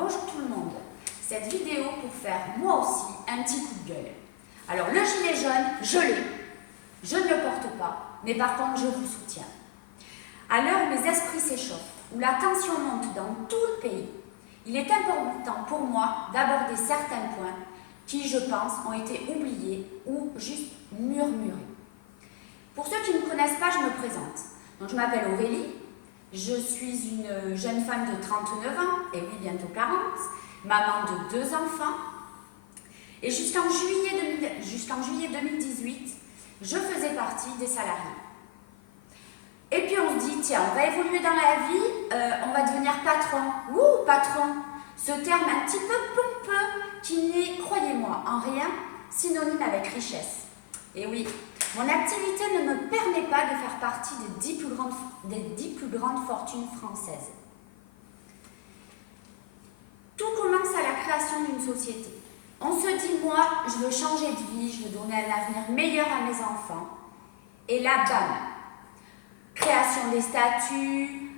Bonjour tout le monde. Cette vidéo pour faire moi aussi un petit coup de gueule. Alors le gilet jaune, je l'ai. Je ne le porte pas, mais par contre je vous soutiens. À l'heure où mes esprits s'échauffent, où la tension monte dans tout le pays, il est important pour moi d'aborder certains points qui, je pense, ont été oubliés ou juste murmurés. Pour ceux qui ne me connaissent pas, je me présente. Donc, je m'appelle Aurélie, je suis une jeune femme de 39 ans, et oui, bientôt 40, maman de 2 enfants. Et jusqu'en juillet 2018, je faisais partie des salariés. Et puis on se dit, tiens, on va évoluer dans la vie, on va devenir patron. Ouh, patron, ce terme un petit peu pompeux qui n'est, croyez-moi, en rien synonyme avec richesse. Et oui, mon activité ne me permet pas de faire partie des 10 plus grandes fortunes françaises. Tout commence à la création d'une société. On se dit, moi, je veux changer de vie, je veux donner un avenir meilleur à mes enfants. Et là, bam, création des statuts,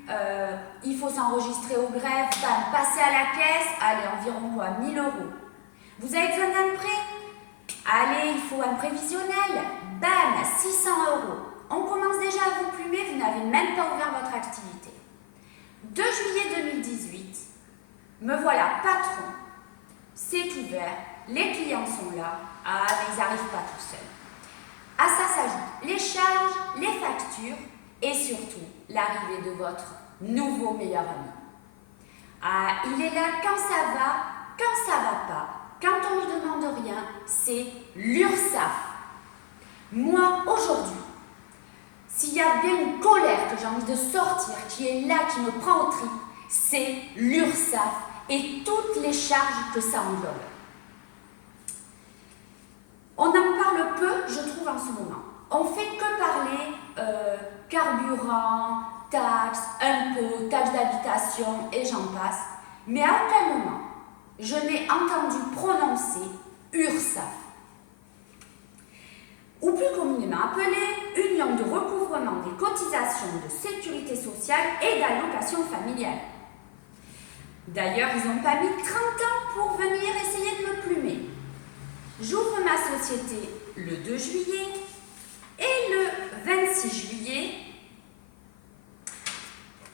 il faut s'enregistrer au greffe, bam, passer à la caisse, allez, environ quoi, 1000 €. Vous avez besoin d'un prêt? Allez, il faut un prévisionnel, bam, 600 €. On commence déjà à vous plumer, vous n'avez même pas ouvert votre activité. 2 juillet 2018, me voilà patron, c'est ouvert, les clients sont là, ah, mais ils n'arrivent pas tout seuls. À ça s'ajoutent les charges, les factures et surtout l'arrivée de votre nouveau meilleur ami. Ah, il est là quand ça va pas, quand on ne demande rien, c'est l'URSSAF. Moi, aujourd'hui, s'il y a bien une colère que j'ai envie de sortir, qui est là, qui me prend au tripes, c'est l'URSSAF et toutes les charges que ça englobe. On en parle peu, je trouve, en ce moment. On fait que parler carburant, taxes, impôts, taxes d'habitation et j'en passe. Mais à aucun moment, je n'ai entendu prononcer URSSAF. Ou plus communément appelée Union de recouvrement des cotisations de sécurité sociale et d'allocation familiale. D'ailleurs, ils n'ont pas mis 30 ans pour venir essayer de me plumer. J'ouvre ma société le 2 juillet et le 26 juillet,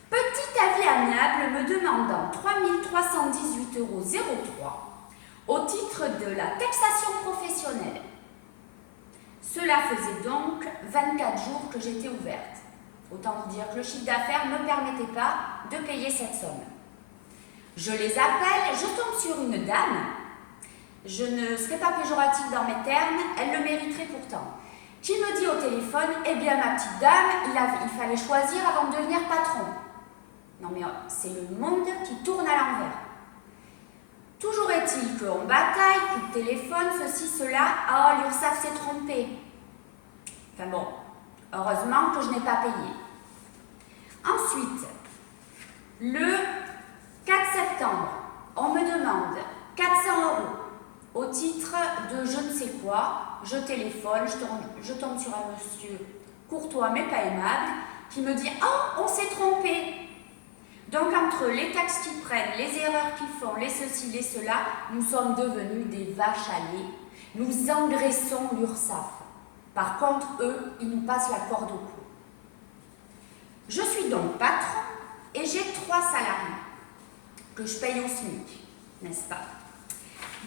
petit avis amiable me demandant 3 318,03 € au titre de la taxation professionnelle. Cela faisait donc 24 jours que j'étais ouverte. Autant vous dire que le chiffre d'affaires ne me permettait pas de payer cette somme. Je les appelle, je tombe sur une dame. Je ne serai pas péjorative dans mes termes, elle le mériterait pourtant. Qui me dit au téléphone, eh bien ma petite dame, il fallait choisir avant de devenir patron. Non mais c'est le monde qui tourne à l'envers. Toujours est-il qu'on bataille, coup de téléphone, ceci, cela, oh l'URSSAF s'est trompée. Enfin bon, heureusement que je n'ai pas payé. Ensuite, le 4 septembre, on me demande 400 € au titre de je ne sais quoi. Je téléphone, je tombe sur un monsieur courtois mais pas aimable qui me dit « Oh, on s'est trompé !» Donc entre les taxes qu'ils prennent, les erreurs qu'ils font, les ceci, les cela, nous sommes devenus des vaches à lait. Nous engraissons l'URSSAF. Par contre, eux, ils nous passent la corde au cou. Je suis donc patron et j'ai 3 salariés que je paye au SMIC, n'est-ce pas?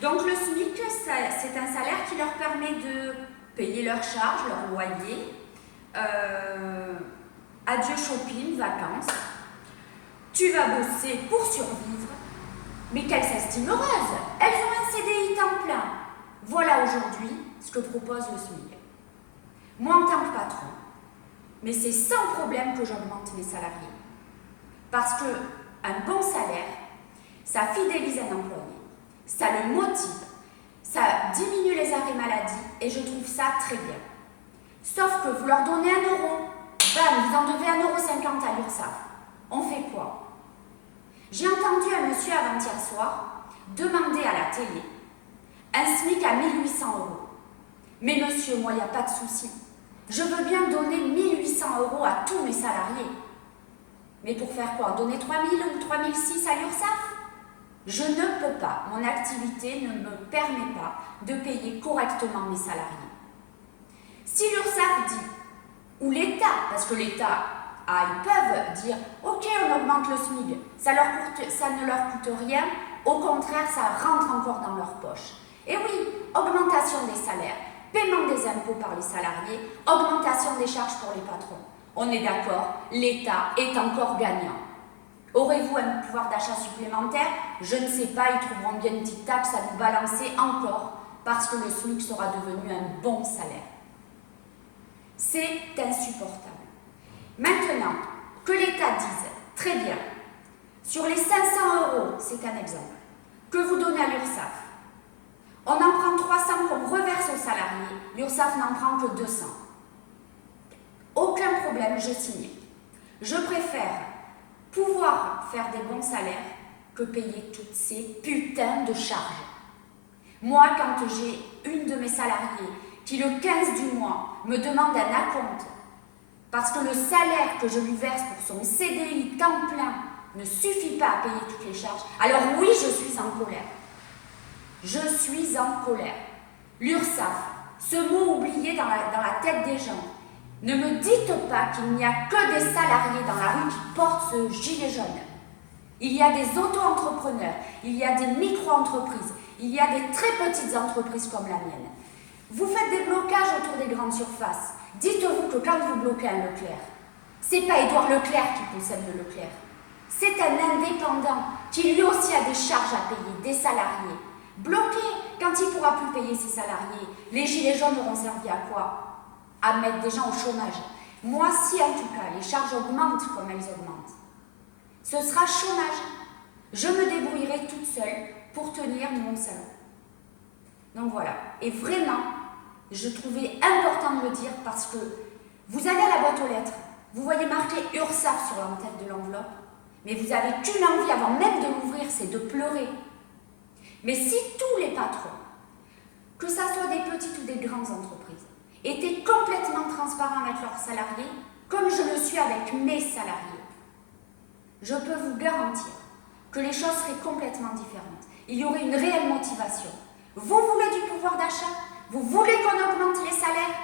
Donc le SMIC, c'est un salaire qui leur permet de payer leurs charges, leur loyer, adieu shopping, vacances. Tu vas bosser pour survivre, mais qu'elles s'estiment heureuses. Elles ont un CDI temps plein. Voilà aujourd'hui ce que propose le SMIC. Moi en tant que patron, mais c'est sans problème que j'augmente mes salariés. Parce qu'un bon salaire, ça fidélise un employé. Ça le motive, ça diminue les arrêts maladie et je trouve ça très bien. Sauf que vous leur donnez 1 €, bam, vous en devez 1,50 € à l'URSSAF. On fait quoi? J'ai entendu un monsieur avant-hier soir demander à la télé un SMIC à 1 800 €. Mais monsieur, moi, il n'y a pas de souci. Je veux bien donner 1 800 € à tous mes salariés. Mais pour faire quoi? Donner 3 000 ou 3 600 à l'URSSAF? Je ne peux pas, mon activité ne me permet pas de payer correctement mes salariés. Si l'URSSAF dit, ou l'État, parce que l'État, ils peuvent dire « Ok, on augmente le SMIC, ça ne leur coûte rien, au contraire, ça rentre encore dans leur poche. » Et oui, augmentation des salaires, paiement des impôts par les salariés, augmentation des charges pour les patrons. On est d'accord, l'État est encore gagnant. Aurez-vous un pouvoir d'achat supplémentaire? Je ne sais pas, ils trouveront bien une petite taxe à nous balancer encore parce que le SMIC sera devenu un bon salaire. C'est insupportable. Maintenant, que l'État dise, très bien, sur les 500 €, c'est un exemple, que vous donnez à l'URSSAF, on en prend 300 qu'on reverse aux salariés, l'URSSAF n'en prend que 200. Aucun problème, je signe. Je préfère pouvoir faire des bons salaires que payer toutes ces putains de charges. Moi, quand j'ai une de mes salariés qui, le 15 du mois, me demande un acompte parce que le salaire que je lui verse pour son CDI temps plein ne suffit pas à payer toutes les charges, alors oui, je suis en colère. Je suis en colère. L'URSSAF, ce mot oublié dans la tête des gens. Ne me dites pas qu'il n'y a que des salariés dans la rue qui portent ce gilet jaune. Il y a des auto-entrepreneurs, il y a des micro-entreprises, il y a des très petites entreprises comme la mienne. Vous faites des blocages autour des grandes surfaces. Dites-vous que quand vous bloquez un Leclerc, c'est pas Édouard Leclerc qui possède le Leclerc. C'est un indépendant qui lui aussi a des charges à payer, des salariés. Bloqué, quand il ne pourra plus payer ses salariés, les gilets jaunes auront servi à quoi? À mettre des gens au chômage. Moi, si en tout cas les charges augmentent comme elles augmentent, ce sera chômage. Je me débrouillerai toute seule pour tenir mon salon. Donc voilà. Et vraiment, je trouvais important de le dire parce que vous allez à la boîte aux lettres, vous voyez marqué URSSAF sur l'entête de l'enveloppe, mais vous n'avez qu'une envie avant même de l'ouvrir, c'est de pleurer. Mais si tous les patrons, que ce soit des petites ou des grandes entreprises, étaient complètement transparents avec leurs salariés, comme je le suis avec mes salariés, je peux vous garantir que les choses seraient complètement différentes. Il y aurait une réelle motivation. Vous voulez du pouvoir d'achat? Vous voulez qu'on augmente les salaires?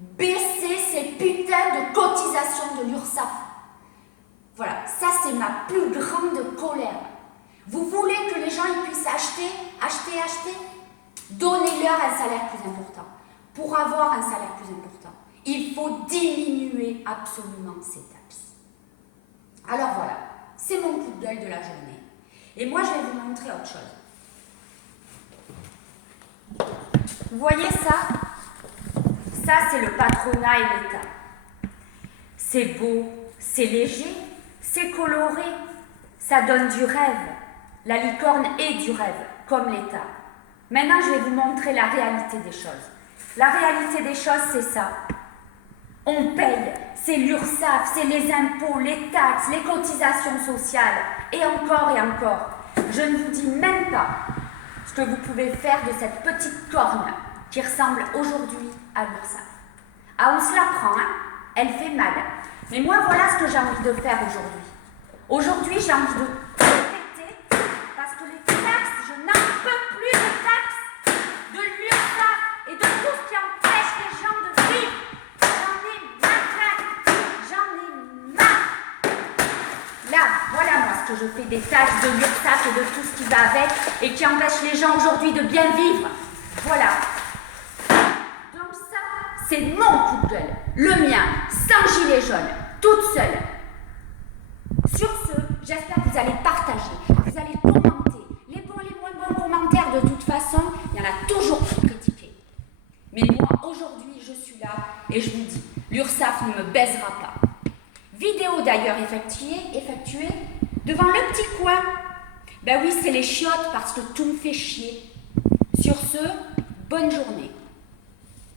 Baissez ces putains de cotisations de l'URSSAF. Voilà, ça c'est ma plus grande colère. Vous voulez que les gens ils puissent acheter? Donnez-leur un salaire plus important. Pour avoir un salaire plus important, il faut diminuer absolument ces taxes. Alors voilà, c'est mon coup de gueule de la journée. Et moi, je vais vous montrer autre chose. Vous voyez ça? Ça, c'est le patronat et l'État. C'est beau, c'est léger, c'est coloré, ça donne du rêve. La licorne est du rêve, comme l'État. Maintenant, je vais vous montrer la réalité des choses. La réalité des choses, c'est ça. On paye, c'est l'URSSAF, c'est les impôts, les taxes, les cotisations sociales, et encore et encore. Je ne vous dis même pas ce que vous pouvez faire de cette petite corne qui ressemble aujourd'hui à l'URSSAF. Ah, on se la prend, hein? Elle fait mal. Mais moi, voilà ce que j'ai envie de faire aujourd'hui. Aujourd'hui, j'ai envie de péter parce que les taxes, je n'en peux plus de taxes, de l'URSSAF et de tout ce qui empêche les gens de vivre. J'en ai marre. Là, voilà moi ce que je fais des taxes, de l'URSSAF et de tout ce qui va avec et qui empêche les gens aujourd'hui de bien vivre. Voilà. Donc ça, c'est mon coup de gueule, le mien, sans gilet jaune, toute seule. Sur ce, j'espère que vous allez partager, vous allez commenter. Les bons et les moins bons commentaires, de toute façon, il y en a toujours pour critiquer. Mais moi, aujourd'hui, je suis là et je vous dis, l'URSSAF ne me baisera pas. Vidéo d'ailleurs effectuée devant le petit coin. Ben oui, c'est les chiottes parce que tout me fait chier. Sur ce, bonne journée.